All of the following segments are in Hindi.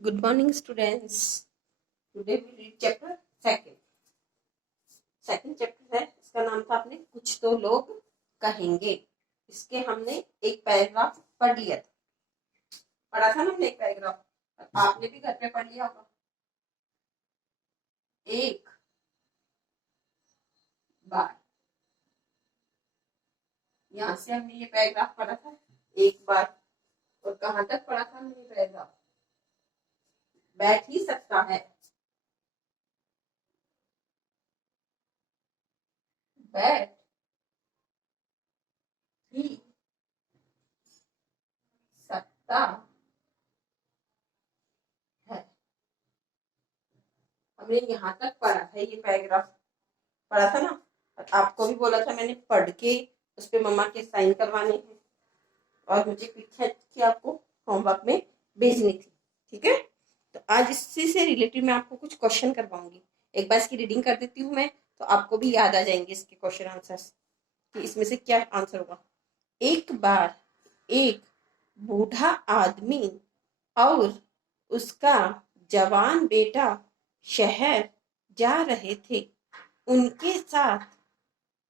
Good morning, students. Today we read chapter second. Second chapter है, इसका नाम था आपने कुछ तो लोग कहेंगे। इसके हमने एक पैराग्राफ पढ़ लिया था, पढ़ा था ना हमने एक पैराग्राफ, आपने भी घर पे पढ़ लिया होगा। एक बार, यहाँ से हमने ये पैराग्राफ पढ़ा था एक बार, और कहाँ तक पढ़ा था हमने ये पैराग्राफ? बैठ ही सकता है, बैठ ही सकता है। हमने यहाँ तक पढ़ा था, ये पैराग्राफ पढ़ा था ना। आपको भी बोला था मैंने पढ़ के उस पर मम्मा के साइन करवाने हैं और मुझे पिक्चर की आपको होमवर्क में भेजनी थी। ठीक है, तो आज इसी से रिलेटेड मैं आपको कुछ क्वेश्चन करवाऊंगी। एक बार इसकी रीडिंग कर देती हूँ मैं, तो आपको भी याद आ जाएंगे इसके क्वेश्चन आंसर्स कि इसमें से क्या आंसर होगा। एक बार एक बूढ़ा आदमी और उसका जवान बेटा शहर जा रहे थे। उनके साथ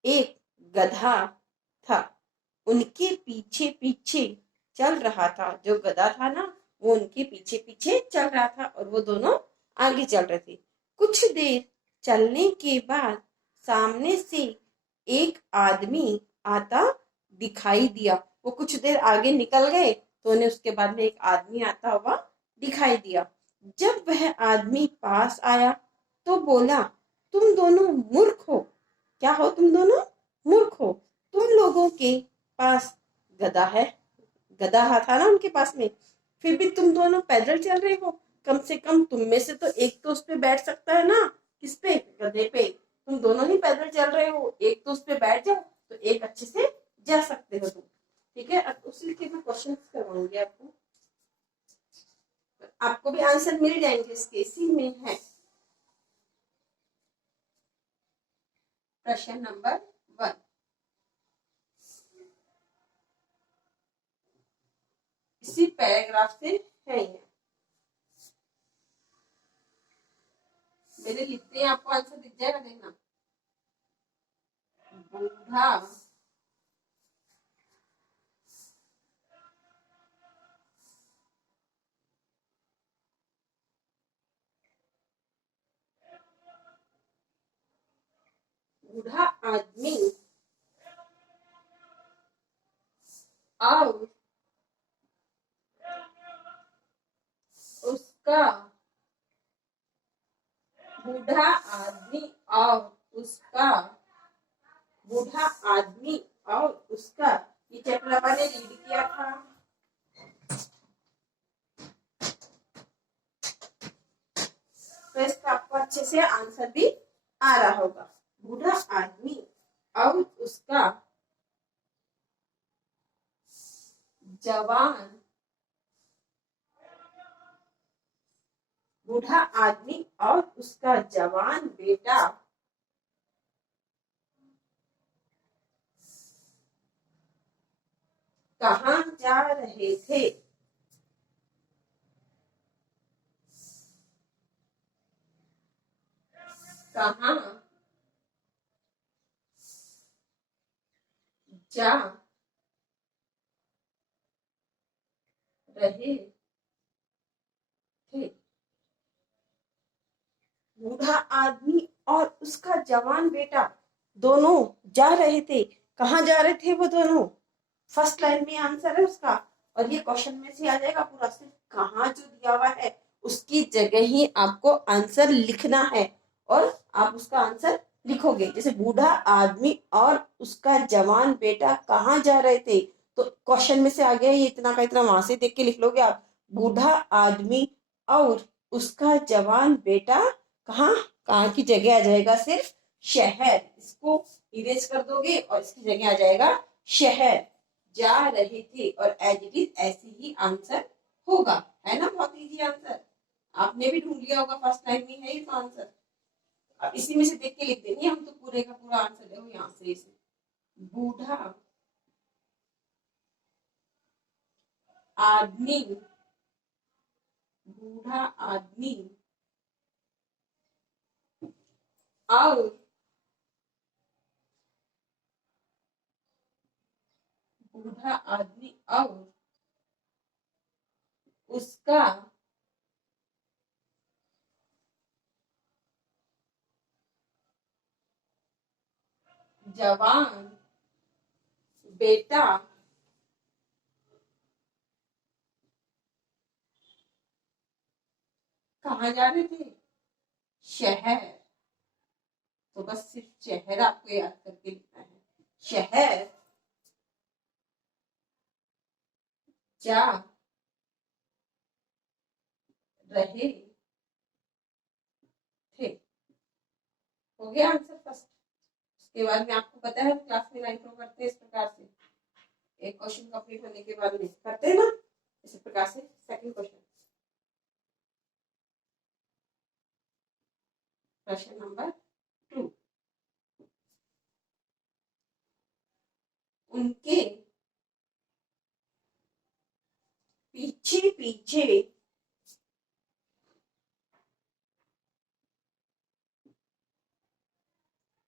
एक गधा था, उनके पीछे पीछे चल रहा था। जो गधा था ना, वो उनके पीछे पीछे चल रहा था और वो दोनों आगे चल रहे थे। कुछ देर चलने के बाद सामने से एक आदमी आता दिखाई दिया। वो कुछ देर आगे निकल गए तो उन्हें उसके बाद में एक आदमी आता हुआ दिखाई दिया। जब वह आदमी पास आया तो बोला, तुम दोनों मूर्ख हो। क्या हो तुम दोनों? मूर्ख हो। तुम लोगों के पास गधा है, गधा था ना उनके पास में, फिर भी तुम दोनों पैदल चल रहे हो। कम से कम तुम में से तो एक तो उस पे बैठ सकता है ना। किस पे? गधे पे। तुम दोनों ही पैदल चल रहे हो, एक तो उस पे बैठ जाओ तो एक अच्छे से जा सकते हो तुम। ठीक है, अब उसी के मैं क्वेश्चन करवाऊंगी आपको, आपको भी आंसर मिल जाएंगे इसके। इसी में है प्रश्न नंबर 1। इसी पैराग्राफ से है ये, मेरे लिखते हैं आपको आंसर दिख जाएगा, देखना। बूढ़ा बूढ़ा आदमी और उसका बूढ़ा आदमी और उसका बूढ़ा आदमी और उसका, ये चैप्टर अपन ने रीड किया था। तो इसका आपको अच्छे से आंसर भी आ रहा होगा। बूढ़ा आदमी और उसका जवान बूढ़ा आदमी और उसका जवान बेटा कहाँ जा रहे थे? कहाँ जा रहे थे? बूढ़ा आदमी और उसका जवान बेटा दोनों जा रहे थे। कहाँ जा रहे थे वो दोनों? फर्स्ट लाइन में आंसर है उसका, और ये क्वेश्चन में से आ जाएगा पूरा। सिर्फ कहाँ जो दिया हुआ है उसकी जगह ही आपको आंसर लिखना है, और आप उसका आंसर लिखोगे। जैसे बूढ़ा आदमी और उसका जवान बेटा कहाँ जा रहे थे, तो क्वेश्चन में से आ गया, ये इतना का इतना वहां से देख के लिख लोगे आप। बूढ़ा आदमी और उसका जवान बेटा कहाँ, कहाँ की जगह आ जाएगा सिर्फ शहर। इसको इरेज कर दोगे और इसकी जगह आ जाएगा शहर। जा रहे थे, और एज इट इज ऐसे ही आंसर होगा। है ना, बहुत इजी आंसर। आपने भी ढूंढ लिया होगा, फर्स्ट टाइम में है ये तो आंसर। अब इसी में से देख के लिख देंगे हम, तो पूरे का पूरा आंसर देखो यहाँ से इसे। बूढ़ा आदमी बूढ़ा आदमी और बूढ़ा आदमी और उसका जवान बेटा कहाँ जा रहे थे? शहर। तो बस सिर्फ शहर आपको याद करके लिखना है। शहर जा रहे थे। हो गया आंसर फर्स्ट। उसके बाद में आपको पता है क्लास में लाइन ड्रॉ करते हैं इस प्रकार से। एक क्वेश्चन कंप्लीट होने के बाद में करते हैं ना इसी प्रकार से। सेकंड क्वेश्चन, प्रश्न नंबर 2। उनके पीछे पीछे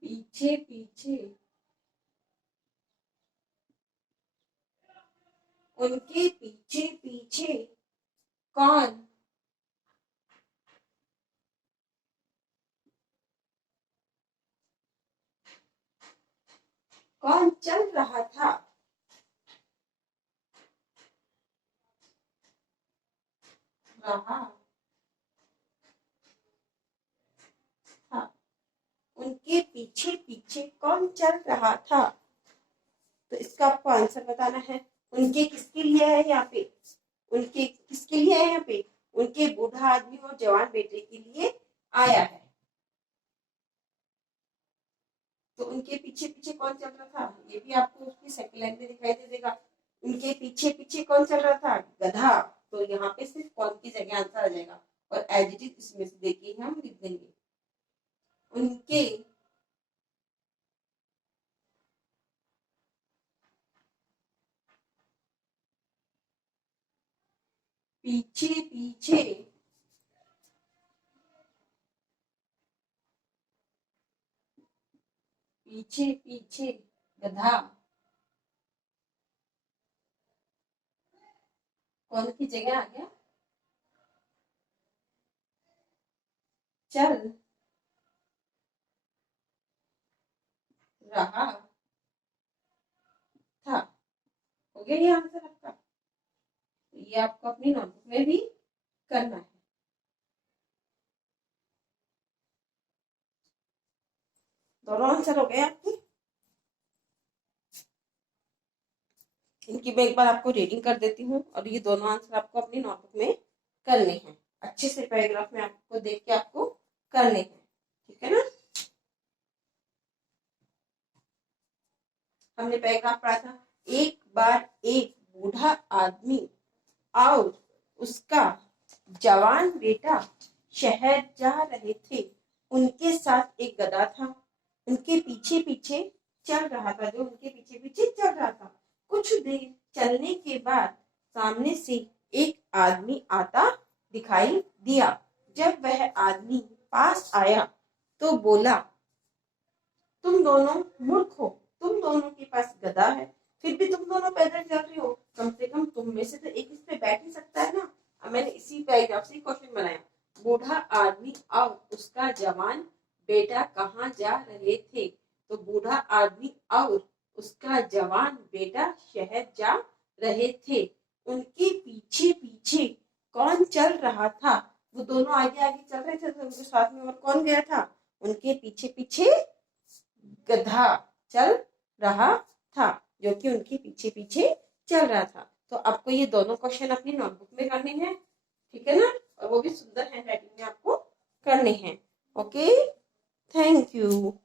पीछे पीछे उनके पीछे पीछे कौन कौन चल रहा था? रहा था। उनके पीछे पीछे कौन चल रहा था? तो इसका आपको आंसर बताना है। उनके किसके लिए है यहाँ पे? उनके किसके लिए है यहाँ पे? उनके बूढ़ा आदमी और जवान बेटे के लिए आया है। तो उनके पीछे पीछे कौन चल रहा था, ये भी आपको उसकी सेकंड लाइन में दिखाई दे देगा। उनके पीछे पीछे कौन चल रहा था? गधा। तो यहाँ पे सिर्फ कौन की जगह आंसर आ जाएगा और एज इट इज इसमें से देखिए हम लिख देंगे। उनके पीछे पीछे पीछे पीछे गधा कौन की जगह आ गया? चल रहा था। हो गया ये आंसर आपका। तो ये आपको अपनी नोटबुक में भी करना है। दोनों आंसर हो गए आपके। इनकी मैं एक बार आपको रीडिंग कर देती हूँ और ये दोनों आंसर आपको अपनी नोटबुक में करने हैं। अच्छे से पैराग्राफ में आपको देख के आपको करने हैं, ठीक है ना। हमने पैराग्राफ पढ़ा था। एक बार एक बूढ़ा आदमी और उसका जवान बेटा शहर जा रहे थे। उनके साथ एक गधा था। उनके पीछे पीछे चल रहा था, जो उनके पीछे पीछे चल रहा था। कुछ देर चलने के बाद सामने से एक आदमी आता दिखाई दिया। जब वह आदमी पास आया तो बोला, तुम दोनों मूर्ख हो, तुम दोनों के पास गधा है, फिर भी तुम दोनों पैदल चल रहे हो। कम से कम तुम में से तो एक इस पे बैठ ही सकता है ना। अब मैंने इसी पैराग्राफ से क्वेश्चन बनाया। बूढ़ा आदमी और उसका जवान बेटा कहाँ जा रहे थे? तो बूढ़ा आदमी और उसका जवान बेटा शहर जा रहे थे। उनके पीछे पीछे कौन चल रहा था? वो दोनों आगे आगे चल रहे थे, तो उनके साथ में और कौन गया था? उनके पीछे पीछे गधा चल रहा था, जो कि उनके पीछे पीछे चल रहा था। तो आपको ये दोनों क्वेश्चन अपनी नोटबुक में करने हैं, ठीक है ना, और वो भी सुंदर हैंड राइटिंग में आपको करने हैं। Okay, thank you.